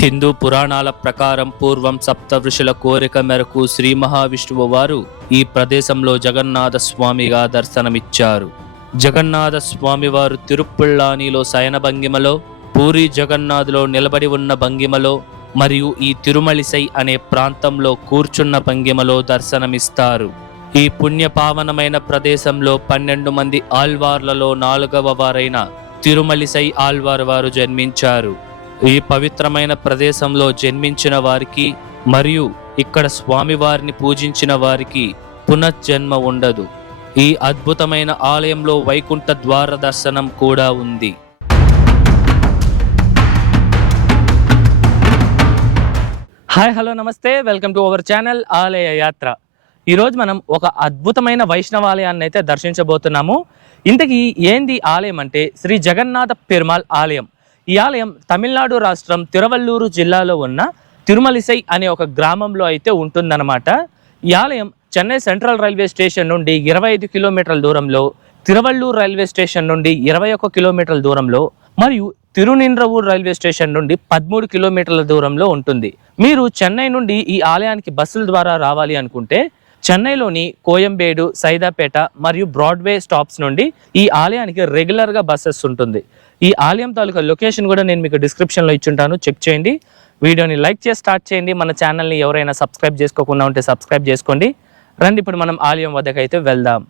హిందూ పురాణాల ప్రకారం పూర్వం సప్త ఋషుల కోరిక మేరకు శ్రీ మహావిష్ణువు వారు ఈ ప్రదేశంలో జగన్నాథ స్వామిగా దర్శనమిచ్చారు. జగన్నాథ స్వామి వారు తిరుప్పుళ్ళానిలో శయన భంగిమలో, పూరి జగన్నాథ్లో నిలబడి ఉన్న భంగిమలో మరియు ఈ తిరుమలిసై అనే ప్రాంతంలో కూర్చున్న భంగిమలో దర్శనమిస్తారు. ఈ పుణ్యపావనమైన ప్రదేశంలో 12 మంది ఆళ్వార్లలో 4వ వారైన తిరుమలిసై ఆళ్వార్ వారు జన్మించారు. ఈ పవిత్రమైన ప్రదేశంలో జన్మించిన వారికి మరియు ఇక్కడ స్వామివారిని పూజించిన వారికి పునర్జన్మ ఉండదు. ఈ అద్భుతమైన ఆలయంలో వైకుంఠ ద్వార దర్శనం కూడా ఉంది. హాయ్, హలో, నమస్తే, వెల్కమ్ టు అవర్ ఛానల్ ఆలయ యాత్ర. ఈరోజు మనం ఒక అద్భుతమైన వైష్ణవాలయాన్ని అయితే దర్శించబోతున్నాము. ఇంతకీ ఏంది ఆలయం అంటే శ్రీ జగన్నాథ పెరుమాళ్ ఆలయం. ఈ ఆలయం తమిళనాడు రాష్ట్రం తిరువల్లూరు జిల్లాలో ఉన్న తిరుమలిసై అనే ఒక గ్రామంలో అయితే ఉంటుందన్నమాట. ఈ ఆలయం చెన్నై సెంట్రల్ రైల్వే స్టేషన్ నుండి 25 కిలోమీటర్ల దూరంలో, తిరువల్లూరు రైల్వే స్టేషన్ నుండి 21 కిలోమీటర్ల దూరంలో మరియు తిరునిండ్రవూరు రైల్వే స్టేషన్ నుండి 13 కిలోమీటర్ల దూరంలో ఉంటుంది. మీరు చెన్నై నుండి ఈ ఆలయానికి బస్సుల ద్వారా రావాలి అనుకుంటే చెన్నైలోని కోయంబేడు, సైదాపేట మరియు బ్రాడ్వే స్టాప్స్ నుండి ఈ ఆలయానికి రెగ్యులర్గా బస్సెస్ ఉంటుంది. ఈ ఆలయం తాలూకా లొకేషన్ కూడా నేను మీకు డిస్క్రిప్షన్లో ఇచ్చుంటాను, చెక్ చేయండి. వీడియోని లైక్ చేసి స్టార్ట్ చేయండి. మన ఛానల్ని ఎవరైనా సబ్స్క్రైబ్ చేసుకోకుండా ఉంటే సబ్స్క్రైబ్ చేసుకోండి. రండి, ఇప్పుడు మనం ఆలయం వద్దకు అయితే వెళ్దాం.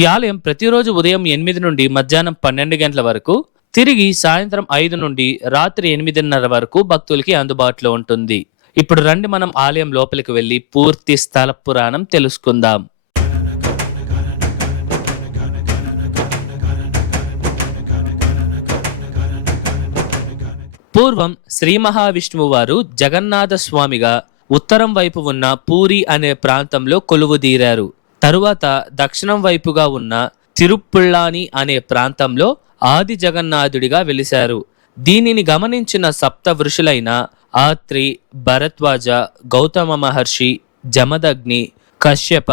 ఈ ఆలయం ప్రతిరోజు ఉదయం 8 నుండి మధ్యాహ్నం 12 గంటల వరకు, తిరిగి సాయంత్రం 5 నుండి రాత్రి 8:30 వరకు భక్తులకి అందుబాటులో ఉంటుంది. ఇప్పుడు రండి, మనం ఆలయం లోపలికి వెళ్ళి పూర్తి స్థల పురాణం తెలుసుకుందాం. పూర్వం శ్రీ మహావిష్ణువు వారు జగన్నాథ స్వామిగా ఉత్తరం వైపు ఉన్న పూరి అనే ప్రాంతంలో కొలువుదీరారు. తరువాత దక్షిణం వైపుగా ఉన్న తిరుప్పుళ్ళాని అనే ప్రాంతంలో ఆది జగన్నాథుడిగా వెలిశారు. దీనిని గమనించిన సప్త ఋషులైన ఆత్రి, భరద్వాజ, గౌతమ మహర్షి, జమదగ్ని, కశ్యప,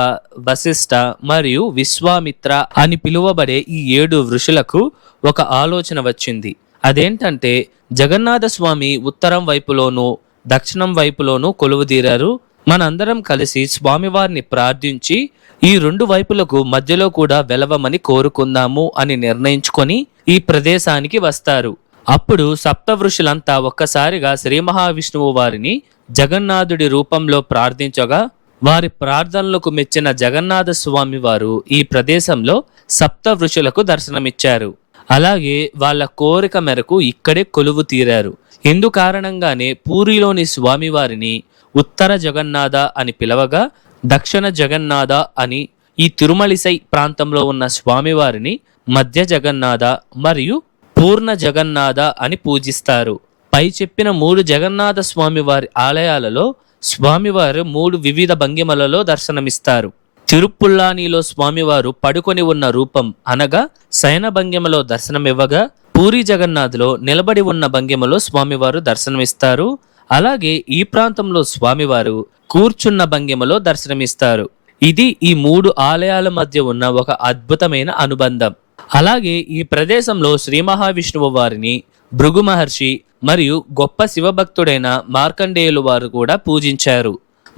వశిష్ఠ మరియు విశ్వామిత్ర అని పిలువబడే ఈ 7 ఋషులకు ఒక ఆలోచన వచ్చింది. అదేంటంటే జగన్నాథ స్వామి ఉత్తరం వైపులోనూ దక్షిణం వైపులోనూ కొలువుదీరారు. మనందరం కలిసి స్వామివారిని ప్రార్థించి ఈ 2 వైపులకు మధ్యలో కూడా వెలవమని కోరుకుందాము అని నిర్ణయించుకొని ఈ ప్రదేశానికి వస్తారు. అప్పుడు సప్తఋషులంతా ఒక్కసారిగా శ్రీ మహావిష్ణువు వారిని జగన్నాథుడి రూపంలో ప్రార్థించగా వారి ప్రార్థనలకు మెచ్చిన జగన్నాథ స్వామి వారు ఈ ప్రదేశంలో సప్తఋషులకు దర్శనమిచ్చారు. అలాగే వాళ్ళ కోరిక మేరకు ఇక్కడే కొలువు తీరారు. ఇందు కారణంగానే పూరిలోని స్వామివారిని ఉత్తర జగన్నాథ అని పిలవగా, దక్షిణ జగన్నాథ అని ఈ తిరుమలిసై ప్రాంతంలో ఉన్న స్వామివారిని మధ్య జగన్నాథ మరియు పూర్ణ జగన్నాథ అని పూజిస్తారు. పై చెప్పిన 3 జగన్నాథ స్వామివారి ఆలయాలలో స్వామివారు 3 వివిధ భంగిమలలో దర్శనమిస్తారు. తిరుప్పుళ్ళానిలో స్వామివారు పడుకొని ఉన్న రూపం అనగా శయన భంగిమలో దర్శనమివ్వగా, పూరి జగన్నాథ్లో నిలబడి ఉన్న భంగిమలో స్వామివారు దర్శనమిస్తారు. అలాగే ఈ ప్రాంతంలో స్వామివారు కూర్చున్న భంగిమలో దర్శనమిస్తారు. ఇది ఈ 3 ఆలయాల మధ్య ఉన్న ఒక అద్భుతమైన అనుబంధం. అలాగే ఈ ప్రదేశంలో శ్రీ మహావిష్ణువు వారిని భృగు మహర్షి మరియు గొప్ప శివభక్తుడైన మార్కండేయులు వారు కూడా పూజించారు.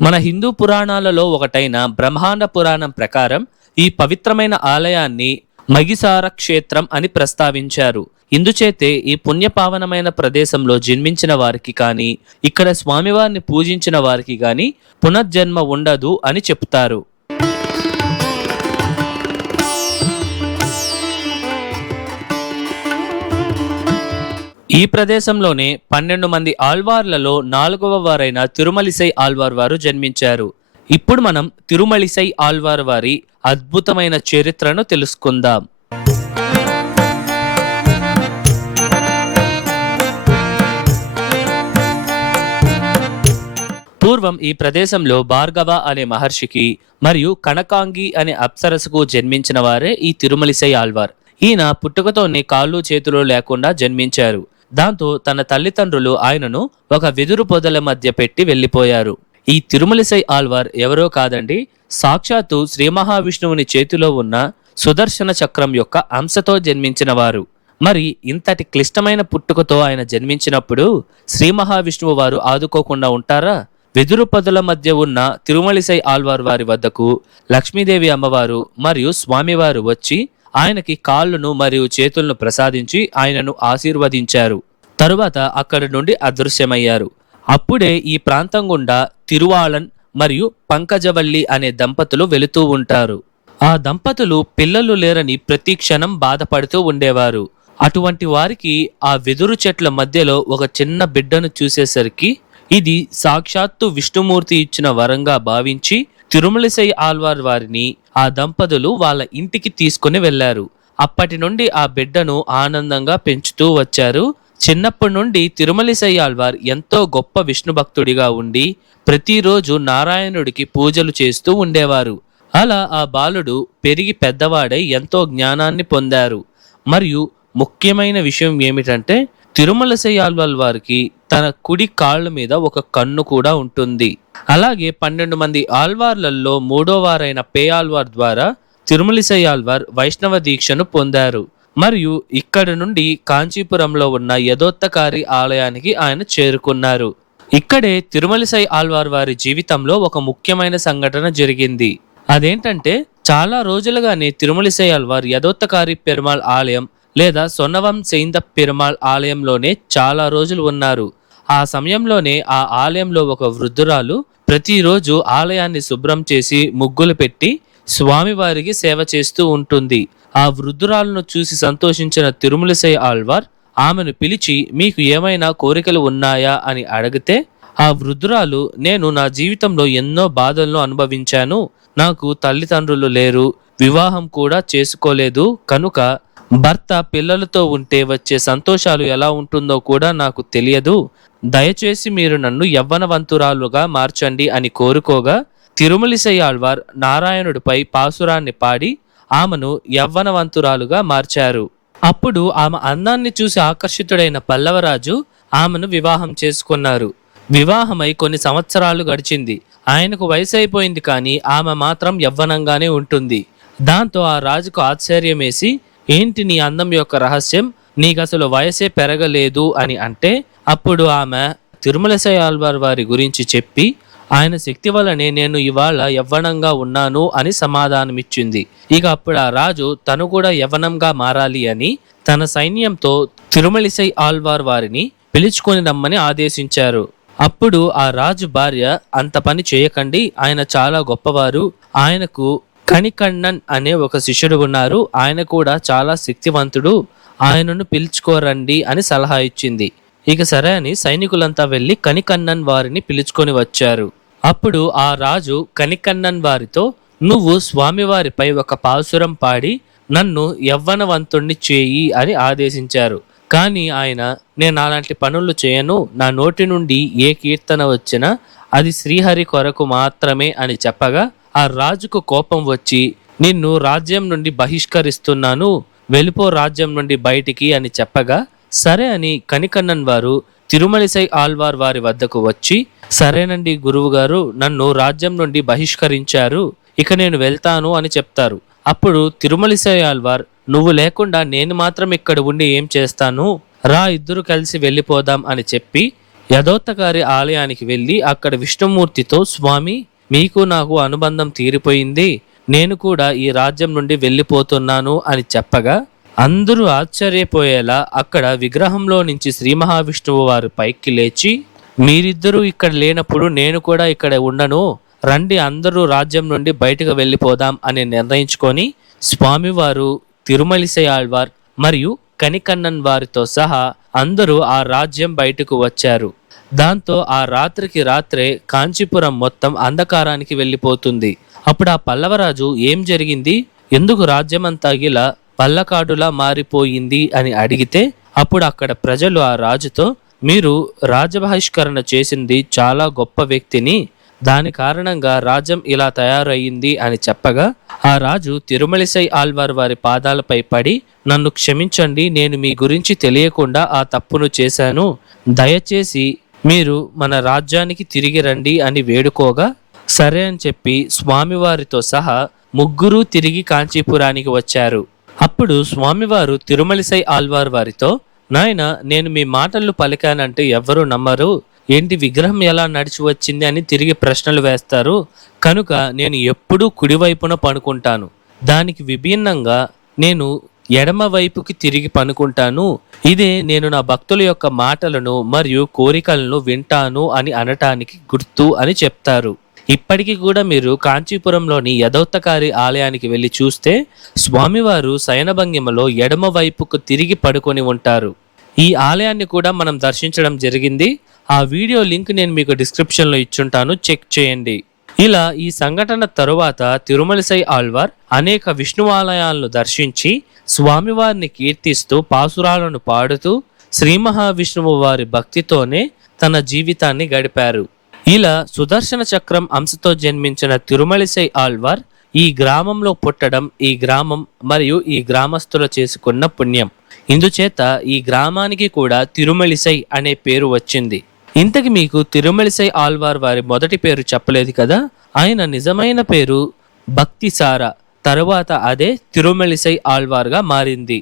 మన హిందూ పురాణాలలో ఒకటైన బ్రహ్మాండ పురాణం ప్రకారం ఈ పవిత్రమైన ఆలయాన్ని మగిసార క్షేత్రం అని ప్రస్తావించారు. ఇందుచేతే ఈ పుణ్యపావనమైన ప్రదేశంలో జన్మించిన వారికి కానీ, ఇక్కడ స్వామివారిని పూజించిన వారికి కానీ పునర్జన్మ ఉండదు అని చెప్తారు. ఈ ప్రదేశంలోనే 12 మంది ఆళ్వార్లలో 4వ వారైన తిరుమలిసై ఆళ్వార్ వారు జన్మించారు. ఇప్పుడు మనం తిరుమలిసై ఆళ్వార్ వారి అద్భుతమైన చరిత్రను తెలుసుకుందాం. పూర్వం ఈ ప్రదేశంలో భార్గవ అనే మహర్షికి మరియు కనకాంగి అనే అప్సరసకు జన్మించిన వారే ఈ తిరుమలిసై ఆళ్వార్. ఈయన పుట్టుకతోనే కాళ్ళు చేతులు లేకుండా జన్మించారు. దాంతో తన తల్లిదండ్రులు ఆయనను ఒక వెదురు పొదల మధ్య పెట్టి వెళ్లిపోయారు. ఈ తిరుమలిసై ఆళ్వార్ ఎవరో కాదండి, సాక్షాత్తు శ్రీ మహావిష్ణువుని చేతిలో ఉన్న సుదర్శన చక్రం యొక్క అంశతో జన్మించిన వారు. మరి ఇంతటి క్లిష్టమైన పుట్టుకతో ఆయన జన్మించినప్పుడు శ్రీ మహావిష్ణువు వారు ఆదుకోకుండా ఉంటారా? వెదురు పదుల మధ్య ఉన్న తిరుమలిసై ఆళ్వార్ వారి వద్దకు లక్ష్మీదేవి అమ్మవారు మరియు స్వామివారు వచ్చి ఆయనకి కాళ్ళను మరియు చేతులను ప్రసాదించి ఆయనను ఆశీర్వదించారు. తరువాత అక్కడి నుండి అదృశ్యమయ్యారు. అప్పుడే ఈ ప్రాంతం గుండా తిరువాళన్ మరియు పంకజవల్లి అనే దంపతులు వెళుతూ ఉంటారు. ఆ దంపతులు పిల్లలు లేరని ప్రతి క్షణం బాధపడుతూ ఉండేవారు. అటువంటి వారికి ఆ వెదురు చెట్ల మధ్యలో ఒక చిన్న బిడ్డను చూసేసరికి ఇది సాక్షాత్తు విష్ణుమూర్తి ఇచ్చిన వరంగా భావించి తిరుమలసై ఆళ్వార్ వారిని ఆ దంపతులు వాళ్ళ ఇంటికి తీసుకుని వెళ్లారు. అప్పటి నుండి ఆ బిడ్డను ఆనందంగా పెంచుతూ వచ్చారు. చిన్నప్పటి నుండి తిరుమలసై ఆళ్వార్ ఎంతో గొప్ప విష్ణు భక్తుడిగా ఉండి ప్రతిరోజు నారాయణుడికి పూజలు చేస్తూ ఉండేవారు. అలా ఆ బాలుడు పెరిగి పెద్దవాడై ఎంతో జ్ఞానాన్ని పొందారు. మరియు ముఖ్యమైన విషయం ఏమిటంటే తిరుమలసై ఆళ్వార్ వారికి తన కుడి కాళ్ళ మీద ఒక కన్ను కూడా ఉంటుంది. అలాగే 12 మంది ఆళ్వార్లలో 3వ వారైన పేయాళ్వార్ ద్వారా తిరుమలసై ఆళ్వార్ వైష్ణవ దీక్షను పొందారు. మరియు ఇక్కడ నుండి కాంచీపురంలో ఉన్న యదోత్తకారి ఆలయానికి ఆయన చేరుకున్నారు. ఇక్కడే తిరుమలసై ఆళ్వార్ వారి జీవితంలో ఒక ముఖ్యమైన సంఘటన జరిగింది. అదేంటంటే చాలా రోజులుగానే తిరుమలసై ఆళ్వార్ యదోత్తకారి పెరుమాళ్ ఆలయం లేదా సొన్నవం సెయింద పెరుమాళ్ ఆలయంలోనే చాలా రోజులు ఉన్నారు. ఆ సమయంలోనే ఆ ఆలయంలో ఒక వృద్ధురాలు ప్రతిరోజు ఆలయాన్ని శుభ్రం చేసి ముగ్గులు పెట్టి స్వామివారికి సేవ చేస్తూ ఉంటుంది. ఆ వృద్ధురాలను చూసి సంతోషించిన తిరుమలసై ఆళ్వార్ ఆమెను పిలిచి మీకు ఏమైనా కోరికలు ఉన్నాయా అని అడిగితే ఆ వృద్ధురాలు నేను నా జీవితంలో ఎన్నో బాధలను అనుభవించాను. నాకు తల్లిదండ్రులు లేరు, వివాహం కూడా చేసుకోలేదు, కనుక భర్త పిల్లలతో ఉంటే వచ్చే సంతోషాలు ఎలా ఉంటుందో కూడా నాకు తెలియదు. దయచేసి మీరు నన్ను యవ్వనవంతురాలుగా మార్చండి అని కోరుకోగా తిరుమలసై ఆళ్వార్ నారాయణుడిపై పాసురాన్ని పాడి ఆమెను యవ్వనవంతురాలుగా మార్చారు. అప్పుడు ఆమె అందాన్ని చూసి ఆకర్షితుడైన పల్లవరాజు ఆమెను వివాహం చేసుకున్నారు. వివాహమై కొన్ని సంవత్సరాలు గడిచింది. ఆయనకు వయసు అయిపోయింది, కానీ ఆమె మాత్రం యవ్వనంగానే ఉంటుంది. దాంతో ఆ రాజుకు ఆశ్చర్యమేసి ఏంటి నీ అందం యొక్క రహస్యం, నీకు అసలు వయసే పెరగలేదు అని అంటే అప్పుడు ఆమె తిరుమలసై ఆళ్వార్ వారి గురించి చెప్పి ఆయన శక్తి వల్లనే నేను ఇవాళ యవ్వనంగా ఉన్నాను అని సమాధానమిచ్చింది. ఇక అప్పుడు ఆ రాజు తను కూడా యవ్వనంగా మారాలి అని తన సైన్యంతో తిరుమలసై ఆళ్వార్ వారిని పిలుచుకొని రమ్మని ఆదేశించారు. అప్పుడు ఆ రాజు భార్య అంత పని చేయకండి, ఆయన చాలా గొప్పవారు, ఆయనకు కణికണ്ണన్ అనే ఒక శిష్యుడు ఉన్నారు, ఆయన కూడా చాలా శక్తివంతుడు, ఆయనను పిలుచుకోరండి అని సలహా ఇచ్చింది. ఇక సరే అని సైనికులంతా వెళ్లి కణికണ്ണన్ వారిని పిలుచుకొని వచ్చారు. అప్పుడు ఆ రాజు కణికಣ್ಣన్ వారితో నువ్వు స్వామివారిపై ఒక పాసురం పాడి నన్ను యవ్వనవంతుణ్ణి చేయి అని ఆదేశించారు. కానీ ఆయన నేను అలాంటి పనులు చేయను, నా నోటి నుండి ఏ కీర్తన వచ్చినా అది శ్రీహరి కొరకు మాత్రమే అని చెప్పగా ఆ రాజుకు కోపం వచ్చి నిన్ను రాజ్యం నుండి బహిష్కరిస్తున్నాను, వెళ్ళిపో రాజ్యం నుండి బయటికి అని చెప్పగా సరే అని కణికಣ್ಣన్ వారు తిరుమలసై ఆళ్వార్ వారి వద్దకు వచ్చి సరేనండి గురువు గారు, నన్ను రాజ్యం నుండి బహిష్కరించారు, ఇక నేను వెళ్తాను అని చెప్తారు. అప్పుడు తిరుమలసై ఆళ్వార్ నువ్వు లేకుండా నేను మాత్రం ఇక్కడ ఉండి ఏం చేస్తాను, రా ఇద్దరు కలిసి వెళ్ళిపోదాం అని చెప్పి యదోత్తకారి ఆలయానికి వెళ్ళి అక్కడ విష్ణుమూర్తితో స్వామి మీకు నాకు అనుబంధం తీరిపోయింది, నేను కూడా ఈ రాజ్యం నుండి వెళ్ళిపోతున్నాను అని చెప్పగా అందరూ ఆశ్చర్యపోయేలా అక్కడ విగ్రహంలో నుంచి శ్రీ మహావిష్ణువు వారు పైకి లేచి మీరిద్దరూ ఇక్కడ లేనప్పుడు నేను కూడా ఇక్కడ ఉండను, రండి అందరూ రాజ్యం నుండి బయటకు వెళ్ళిపోదాం అని నిర్ణయించుకొని స్వామివారు తిరుమలసై ఆళ్వార్ మరియు కణికಣ್ಣన్ వారితో సహా అందరూ ఆ రాజ్యం బయటకు వచ్చారు. దాంతో ఆ రాత్రికి రాత్రే కాంచీపురం మొత్తం అంధకారానికి వెళ్ళిపోతుంది. అప్పుడు ఆ పల్లవరాజు ఏం జరిగింది, ఎందుకు రాజ్యమంతా ఇలా పల్లకాడులా మారిపోయింది అని అడిగితే అప్పుడు అక్కడ ప్రజలు ఆ రాజుతో మీరు రాజబహిష్కరణ చేసింది చాలా గొప్ప వ్యక్తిని, దాని కారణంగా రాజ్యం ఇలా తయారయ్యింది అని చెప్పగా ఆ రాజు తిరుమలసై ఆళ్వార్ వారి పాదాలపై పడి నన్ను క్షమించండి, నేను మీ గురించి తెలియకుండా ఆ తప్పును చేశాను, దయచేసి మీరు మన రాజ్యానికి తిరిగి రండి అని వేడుకోగా సరే అని చెప్పి స్వామివారితో సహా ముగ్గురు తిరిగి కాంచీపురానికి వచ్చారు. అప్పుడు స్వామివారు తిరుమలిసై ఆళ్వార్ వారితో, నాయన, నేను మీ మాటలు పలికానంటే ఎవ్వరూ నమ్మరు. ఏంటి, విగ్రహం ఎలా నడిచి వచ్చింది అని తిరిగి ప్రశ్నలు వేస్తారు. కనుక నేను ఎప్పుడూ కుడివైపున పనుకుంటాను. దానికి విభిన్నంగా నేను ఎడమ వైపుకి తిరిగి పనుకుంటాను. ఇదే నేను నా భక్తుల యొక్క మాటలను మరియు కోరికలను వింటాను అని అనటానికి గుర్తు అని చెప్తారు. ఇప్పటికీ కూడా మీరు కాంచీపురంలోని యథోత్తకారి ఆలయానికి వెళ్ళి చూస్తే స్వామివారు శయనభంగిమలో ఎడమ వైపుకు తిరిగి పడుకొని ఉంటారు. ఈ ఆలయాన్ని కూడా మనం దర్శించడం జరిగింది. ఆ వీడియో లింక్ నేను మీకు డిస్క్రిప్షన్లో ఇచ్చుంటాను, చెక్ చేయండి. ఇలా ఈ సంఘటన తరువాత తిరుమలసై ఆళ్వార్ అనేక విష్ణు ఆలయాలను దర్శించి స్వామివారిని కీర్తిస్తూ పాసురాలను పాడుతూ శ్రీ మహావిష్ణువు వారి భక్తితోనే తన జీవితాన్ని గడిపారు. ఇలా సుదర్శన చక్రం అంశతో జన్మించిన తిరుమలిసై ఆళ్వార్ ఈ గ్రామంలో పుట్టడం ఈ గ్రామం మరియు ఈ గ్రామస్తులు చేసుకున్న పుణ్యం. ఇందుచేత ఈ గ్రామానికి కూడా తిరుమలిసై అనే పేరు వచ్చింది. ఇంతకి మీకు తిరుమలిసై ఆళ్వార్ వారి మొదటి పేరు చెప్పలేదు కదా. ఆయన నిజమైన పేరు భక్తిసార. తరువాత అదే తిరుమలిసై ఆళ్వార్గా మారింది.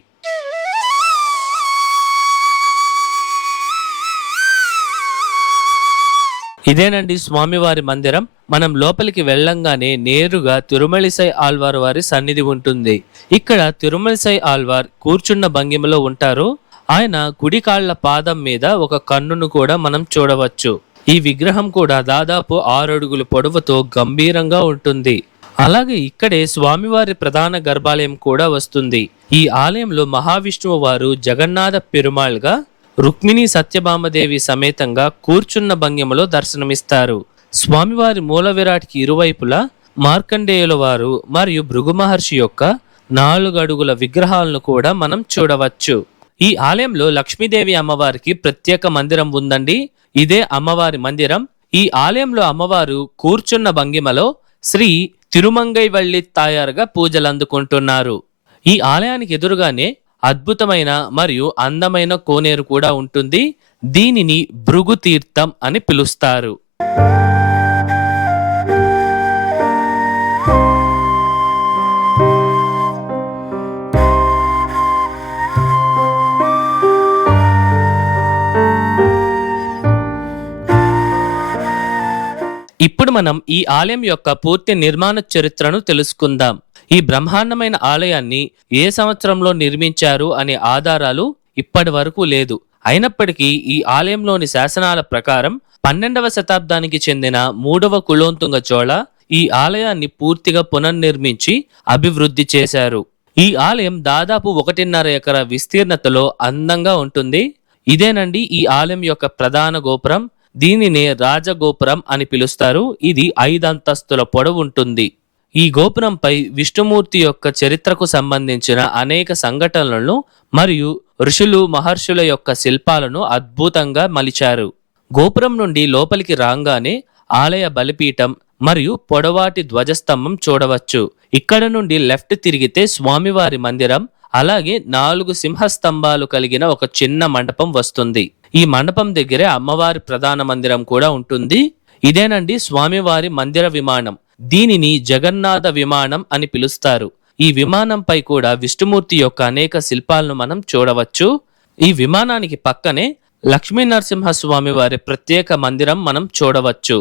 ఇదేనండి స్వామివారి మందిరం. మనం లోపలికి వెళ్ళంగానే నేరుగా తిరుమలిసై ఆళ్వార్ వారి సన్నిధి ఉంటుంది. ఇక్కడ తిరుమలిసై ఆళ్వార్ కూర్చున్న భంగిమలో ఉంటారు. ఆయన కుడి కాళ్ల పాదం మీద ఒక కన్నును కూడా మనం చూడవచ్చు. ఈ విగ్రహం కూడా దాదాపు 6 అడుగుల పొడవుతో గంభీరంగా ఉంటుంది. అలాగే ఇక్కడే స్వామివారి ప్రధాన గర్భాలయం కూడా వస్తుంది. ఈ ఆలయంలో మహావిష్ణువు వారు జగన్నాథ పెరుమాళ్గా, రుక్మిణి సత్యభామదేవి సమేతంగా కూర్చున్న భంగిమలో దర్శనమిస్తారు. స్వామివారి మూల విరాట్కి ఇరువైపులా మార్కండేయుల వారు మరియు భృగు మహర్షి యొక్క 4 అడుగుల విగ్రహాలను కూడా మనం చూడవచ్చు. ఈ ఆలయంలో లక్ష్మీదేవి అమ్మవారికి ప్రత్యేక మందిరం ఉందండి. ఇదే అమ్మవారి మందిరం. ఈ ఆలయంలో అమ్మవారు కూర్చున్న భంగిమలో శ్రీ తిరుమంగైవల్లి తాయారుగా పూజలు అందుకుంటున్నారు. ఈ ఆలయానికి ఎదురుగానే అద్భుతమైన మరియు అందమైన కోనేరు కూడా ఉంటుంది. దీనిని భృగు తీర్థం అని పిలుస్తారు. ఇప్పుడు మనం ఈ ఆలయం యొక్క పూర్తి నిర్మాణ చరిత్రను తెలుసుకుందాం. ఈ బ్రహ్మాండమైన ఆలయాన్ని ఏ సంవత్సరంలో నిర్మించారు అనే ఆధారాలు ఇప్పటి వరకు లేదు. అయినప్పటికీ ఈ ఆలయంలోని శాసనాల ప్రకారం 12వ శతాబ్దానికి చెందిన 3వ కులోత్తుంగ చోళ ఈ ఆలయాన్ని పూర్తిగా పునర్నిర్మించి అభివృద్ధి చేశారు. ఈ ఆలయం దాదాపు 1.5 ఎకరా విస్తీర్ణతలో అందంగా ఉంటుంది. ఇదేనండి ఈ ఆలయం యొక్క ప్రధాన గోపురం. దీనినే రాజగోపురం అని పిలుస్తారు. ఇది 5 అంతస్తుల పొడవు ఉంటుంది. ఈ గోపురంపై విష్ణుమూర్తి యొక్క చరిత్రకు సంబంధించిన అనేక సంఘటనలను మరియు ఋషులు మహర్షుల యొక్క శిల్పాలను అద్భుతంగా మలిచారు. గోపురం నుండి లోపలికి రాగానే ఆలయ బలిపీఠం మరియు పొడవాటి ధ్వజస్తంభం చూడవచ్చు. ఇక్కడ నుండి లెఫ్ట్ తిరిగితే స్వామివారి మందిరం, అలాగే 4 సింహస్తంభాలు కలిగిన ఒక చిన్న మండపం వస్తుంది. ఈ మండపం దగ్గరే అమ్మవారి ప్రధాన మందిరం కూడా ఉంటుంది. ఇదేనండి స్వామివారి మందిర విమానం. దీనిని జగన్నాథ విమానం అని పిలుస్తారు. ఈ విమానంపై కూడా విష్ణుమూర్తి యొక్క అనేక శిల్పాలను మనం చూడవచ్చు. ఈ విమానానికి పక్కనే లక్ష్మీ నరసింహస్వామి వారి ప్రత్యేక మందిరం మనం చూడవచ్చు.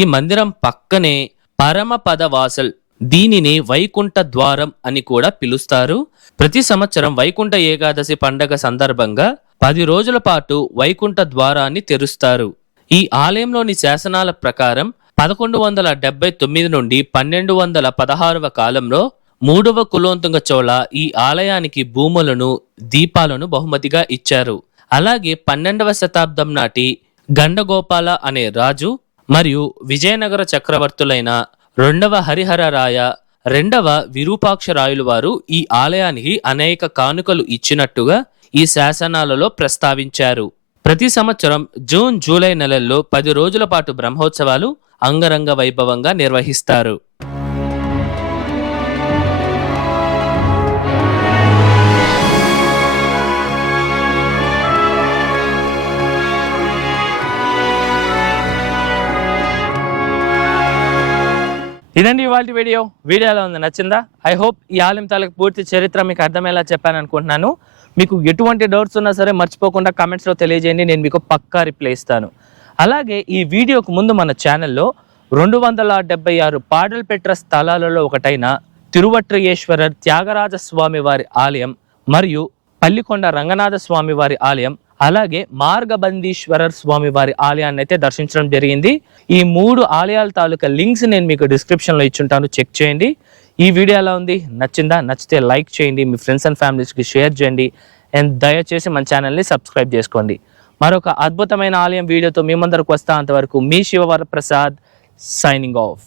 ఈ మందిరం పక్కనే పరమపదవాసల్, దీనిని వైకుంఠ ద్వారం అని కూడా పిలుస్తారు. ప్రతి సంవత్సరం వైకుంఠ ఏకాదశి పండగ సందర్భంగా 10 రోజుల పాటు వైకుంఠ ద్వారాన్ని తెరుస్తారు. ఈ ఆలయంలోని శాసనాల ప్రకారం 1179 నుండి 1216వ కాలంలో 3వ కులోత్తుంగ చోళ ఈ ఆలయానికి భూములను, దీపాలను బహుమతిగా ఇచ్చారు. అలాగే 12వ శతాబ్దం నాటి గండగోపాల అనే రాజు మరియు విజయనగర చక్రవర్తులైన 2వ హరిహర రాయ, 2వ విరూపాక్ష రాయులు వారు ఈ ఆలయానికి అనేక కానుకలు ఇచ్చినట్టుగా ఈ శాసనాలలో ప్రస్తావించారు. ప్రతి సంవత్సరం జూన్, జూలై నెలల్లో 10 రోజుల పాటు బ్రహ్మోత్సవాలు అంగరంగ వైభవంగా నిర్వహిస్తారు. ఇదండి ఇవాళ వీడియో ఎలా ఉంది, నచ్చిందా? ఐ హోప్ ఈ ఆలయం తాలూకు పూర్తి చరిత్ర మీకు అర్థమయ్యేలా చెప్పాను అనుకుంటున్నాను. మీకు ఎటువంటి డౌట్స్ ఉన్నా సరే మర్చిపోకుండా కామెంట్స్లో తెలియజేయండి, నేను మీకు పక్కా రిప్లై ఇస్తాను. అలాగే ఈ వీడియోకు ముందు మన ఛానల్లో 276 పాడల్ పెట్ర స్థలాలలో ఒకటైన తిరువట్రయేశ్వరర్ త్యాగరాజ స్వామి వారి ఆలయం మరియు పల్లికొండ రంగనాథ స్వామి వారి ఆలయం, అలాగే మార్గబంధీశ్వరర్ స్వామి వారి ఆలయాన్ని అయితే దర్శించడం జరిగింది. ఈ 3 ఆలయాల తాలూకా లింక్స్ నేను మీకు డిస్క్రిప్షన్లో ఇచ్చుంటాను, చెక్ చేయండి. ఈ వీడియో ఎలా ఉంది, నచ్చిందా? నచ్చితే లైక్ చేయండి, మీ ఫ్రెండ్స్ అండ్ ఫ్యామిలీస్కి షేర్ చేయండి, అండ్ దయచేసి మన ఛానల్ని సబ్స్క్రైబ్ చేసుకోండి. మరొక అద్భుతమైన ఆలయం వీడియోతో మీ ముందరకు వస్తా. అంతవరకు మీ శివవరప్రసాద్ సైనింగ్ ఆఫ్.